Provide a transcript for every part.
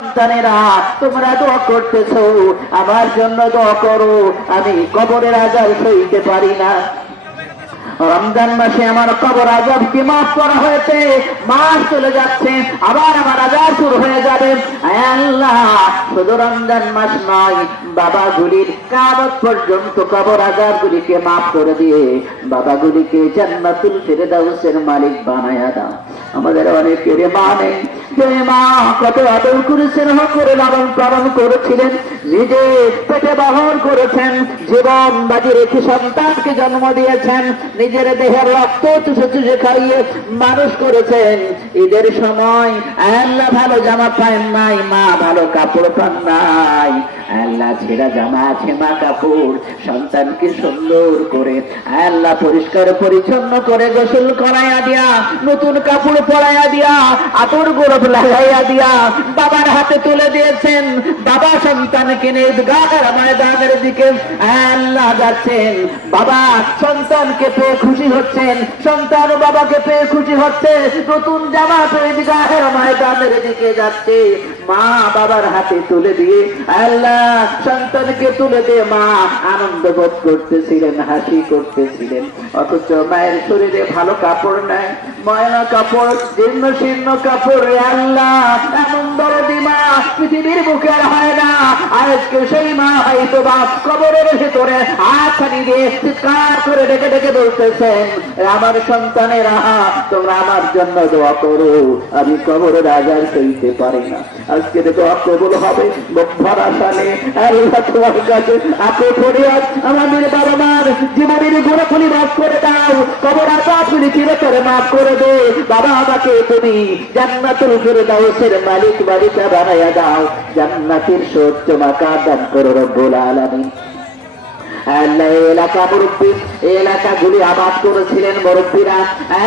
সন্তানেরা তোমরা দোয়া করতেছো, আমার জন্য দোয়া করো, আমি কবরের আযাব সইতে পারি না। রমজান মাসে আমার কবর আযাবকে মাফ করা হয়েছে, মাস চলে যাচ্ছে, আবার আমার আযাব শুরু হয়ে যাবে। আয় আল্লাহ, শুধু রমজান মাস নয়, বাবাগুলির কিয়ামত পর্যন্ত কবর আযাবগুলিকে মাফ করে দিয়ে বাবাগুলিকে জান্নাতুল ফিরদাউসের মালিক বানায়া দাও। আমাদের অনেকের মা নেই, যে মা কত আদর করে স্নেহ করে লালন পালন করেছিলেন, নিজে পেটে বহন করেছেন, জীবন বাজি রেখে সন্তানকে জন্ম দিয়েছেন, নিজের দেহের রক্ত চুষে চুষে খাইয়ে মানুষ করেছেন। ঈদের সময় আল্লাহ ভালো জামা পান নাই, মা ভালো কাপড় পান নাই, আল্লাহ ছেঁড়া জামা আছে মা কাপড়, সন্তানকে সুন্দর করে আল্লাহ পরিষ্কার পরিচ্ছন্ন করে গোসল করাইয়া দিয়া, নতুন কাপড় পরাইয়া দিয়া, আতর গোলাপ লাগাইয়া দিয়া বাবার হাতে তুলে দিয়েছেন। বাবা সন্তানকে নিয়ে ঈদগাহের ময়দানের দিকে আল্লাহ যাচ্ছেন, বাবা সন্তানকে পেয়ে খুশি হচ্ছেন, সন্তান বাবাকে পেয়ে খুশি হচ্ছে, নতুন জামা পেয়ে ঈদগাহের ময়দানের দিকে যাচ্ছে। মা বাবার হাতে তুলে দিয়ে আল্লাহ সন্তানকে তুলে দিয়ে মা আনন্দ বোধ করতেছিলেন, হাসি করতেছিলেন, অথচ মায়ের শরীরে ভালো কাপড় নাই, ময়লা কাপড়, জীর্ণ শীর্ণ কাপড়। আল্লাহ এমন দরদি মা পৃথিবীর বুকে আর হয় না। আজকে সেই মা হয়তো বা কবরের ভিতরে হাতছানি দিয়ে চিৎকার করে ডেকে ডেকে বলতেছেন, আমার সন্তানেরা তোমরা আমার জন্য দোয়া করো, আমি কবরের আযাব সইতে পারি না। আজকে দোয়া কবুল হবে, মুখ ভরা সানে আল্লাহ তোমার কাছে আপনি ফরিয়াদ, আমাদের বাবা মার জীবনের গুণাগুলি মাফ করে দাও, কবর আযাবগুলি চিরতরে মাফ করে দে। বাবা আমাকে তুমি জান্নাতুল ফিরদাউসের মালিক বালিকা বানায়া দাও, জান্নাতের সূর্য মাকাম দান করো রব্বুল আলামিন। আল্লাহ এলাকা মুরব্বী, এলাকাগুলি আবাদ করেছিলেন মুরব্বীরা,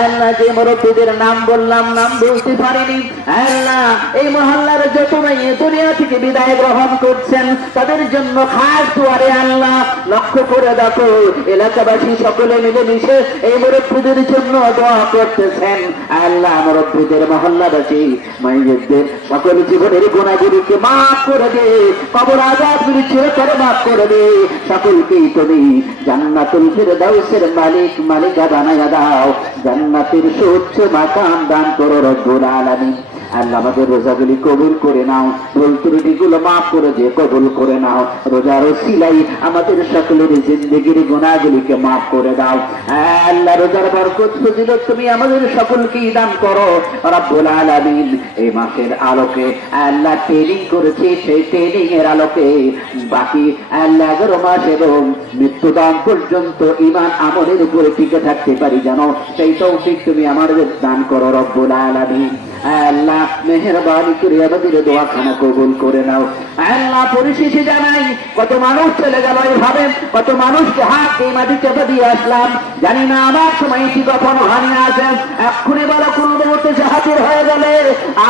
আল্লাহ যে মুরব্বীদের নাম বললাম নাম বলতে পারিনি, আল্লাহ এই মহল্লার যত মেয়ে দুনিয়া থেকে বিদায় গ্রহণ করছেন তাদের জন্য খাস দুয়ারে আল্লাহ লক্ষ্য করে দেখো, এলাকাবাসী সকলে মিলে মিশে এই মুরব্বীদের জন্য দোয়া করতেছেন। আল্লাহ মুরব্বীদের মহল্লাবাসী মাইয়িতদের সকল জীবনের গুনাহগুলিকে মাফ করে দে, কবর আযাবগুলি চিরতরে মাফ করে দে, সকলকে তুমি জান্নাতুল ফিরদাউসের মালিক মালিকা বানায়া দাও, জান্নাতের সুউচ্চ মাকাম দান করো রব্বুল আলামিন। আল্লাহ আমাদের রোজাগুলি কবুল করে নাও, ভুল ত্রুটিগুলো মাফ করে দিয়ে কবুল করে নাও, রোজার ওসিলায় আমাদের সকলের জিন্দেগির গুনাহগুলিকে মাফ করে দাও। আল্লাহ রোজার বরকত ফজিলত তুমি আমাদের সকলকে দান করো রব্বুল আলামিন। এই মাসের আলোকে আল্লাহ ট্রেনিং করেছে, সেই ট্রেনিং এর আলোকে বাকি আল্লাহ 11 মাস এবং মৃত্যুদান পর্যন্ত ঈমান আমলের উপরে টিকে থাকতে পারি যেন, সেই তৌফিক তুমি আমাদের দান করো রব্বুল আলামিন। আল্লাহ মেহেরবানি করে আমাদের দোয়াখানা কবুল করে নাও। আল্লাহ পরিশেষে জানাই, কত মানুষ চলে গেল এইভাবে, কত মানুষকে হাত দিয়ে মাটি চেপে দিয়ে আসলাম, জানি না আমার সময় কি কখন হানি আছে, এক্ষুনি বলো কোন মুহূর্তে সে হাজির হয়ে গেলে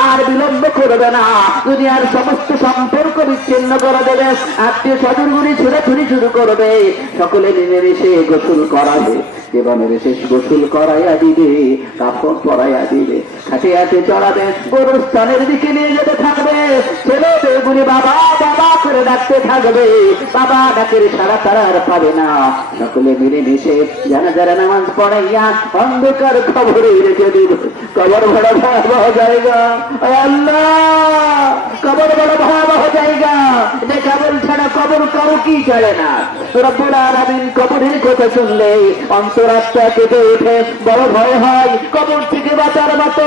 আর বিলম্ব করবে না, দুনিয়ার সমস্ত সম্পর্ক বিচ্ছিন্ন করে দেবে, আত্মীয় স্বজনগুলি ছোড়াছুড়ি শুরু করবে, সকলে মিলেমিশে গোসল করাবে, জীবনের শেষ গোসল করাইয়া দিবে, কাপড় পরাইয়া দিবে, হাঁটে হাঁটে চড়াবে, গোরস্থানের দিকে নিয়ে যেতে থাকবে, ছেলেগুলি বাবা বাবা করে ডাকতে থাকবে, বাবা ডাকের সারা তারা আর পাবে না, সকলে মিলেমিশে জানাজার নামাজ পড়াইয়া অন্ধকার খবরে রেখে দিব। কবর বড় ভয়াবহ জায়গা, আল্লাহ কবর বড় ভয়াবহ জায়গা, যে কবর ছাড়া কবর কারো কি চলে না। রব্বুল আলামিন কবরের কথা শুনলে অন্তরাত্মা কেঁপে ওঠে, বড় ভয় হয়, কবর থেকে বাঁচার মতো